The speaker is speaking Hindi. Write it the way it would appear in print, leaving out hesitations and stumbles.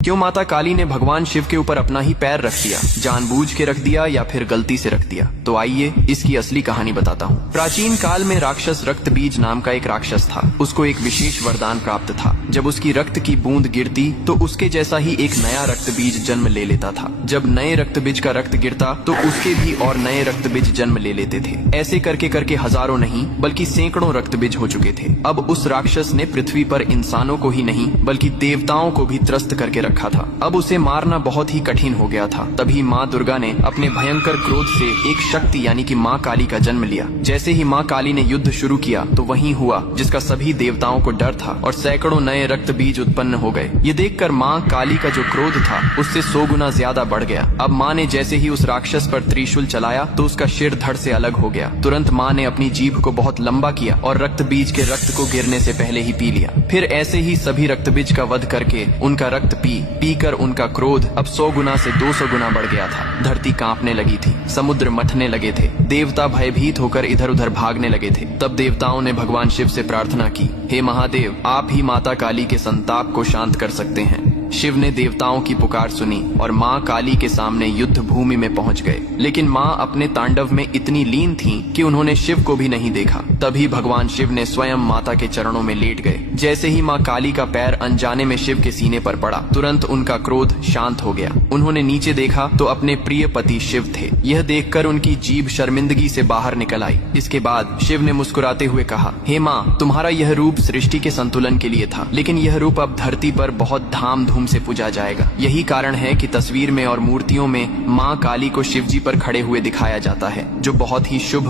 क्यों माता काली ने भगवान शिव के ऊपर अपना ही पैर रख दिया? जानबूझ के रख दिया या फिर गलती से रख दिया? तो आइए इसकी असली कहानी बताता हूँ। प्राचीन काल में राक्षस रक्तबीज नाम का एक राक्षस था। उसको एक विशेष वरदान प्राप्त था। जब उसकी रक्त की बूंद गिरती तो उसके जैसा ही एक नया रक्तबीज जन्म ले लेता था। जब नए रक्तबीज का रक्त गिरता तो उसके भी और नए रक्तबीज जन्म ले लेते थे। ऐसे करके करके हजारों नहीं बल्कि सैकड़ों रक्तबीज हो चुके थे। अब उस राक्षस ने पृथ्वी पर इंसानों को ही नहीं बल्कि देवताओं को भी त्रस्त करके रखा था। अब उसे मारना बहुत ही कठिन हो गया था। तभी माँ दुर्गा ने अपने भयंकर क्रोध से एक शक्ति यानी कि माँ काली का जन्म लिया। जैसे ही माँ काली ने युद्ध शुरू किया तो वही हुआ जिसका सभी देवताओं को डर था और सैकड़ों नए रक्त बीज उत्पन्न हो गए। ये देखकर माँ काली का जो क्रोध था उससे 100 गुना ज्यादा बढ़ गया। अब माँ ने जैसे ही उस राक्षस पर त्रिशूल चलाया तो उसका सिर धड़ से अलग हो गया। तुरंत माँ ने अपनी जीभ को बहुत लंबा किया और रक्त बीज के रक्त को गिरने से पहले ही पी लिया। फिर ऐसे ही सभी रक्त बीज का वध करके उनका रक्त पी कर उनका क्रोध अब 100 गुना से 200 गुना बढ़ गया था। धरती कांपने लगी थी, समुद्र मथने लगे थे, देवता भयभीत होकर इधर उधर भागने लगे थे। तब देवताओं ने भगवान शिव से प्रार्थना की, हे महादेव, आप ही माता काली के संताप को शांत कर सकते हैं। शिव ने देवताओं की पुकार सुनी और माँ काली के सामने युद्ध भूमि में पहुंच गए। लेकिन माँ अपने तांडव में इतनी लीन थीं कि उन्होंने शिव को भी नहीं देखा। तभी भगवान शिव ने स्वयं माता के चरणों में लेट गए। जैसे ही माँ काली का पैर अनजाने में शिव के सीने पर पड़ा, तुरंत उनका क्रोध शांत हो गया। उन्होंने नीचे देखा तो अपने प्रिय पति शिव थे। यह देखकर उनकी जीभ शर्मिंदगी से बाहर निकल आई। इसके बाद शिव ने मुस्कुराते हुए कहा, हे माँ, तुम्हारा यह रूप सृष्टि के संतुलन के लिए था, लेकिन यह रूप अब धरती पर बहुत धाम से पूजा जाएगा। यही कारण है कि तस्वीर में और मूर्तियों में माँ काली को शिवजी पर खड़े हुए दिखाया जाता है, जो बहुत ही शुभ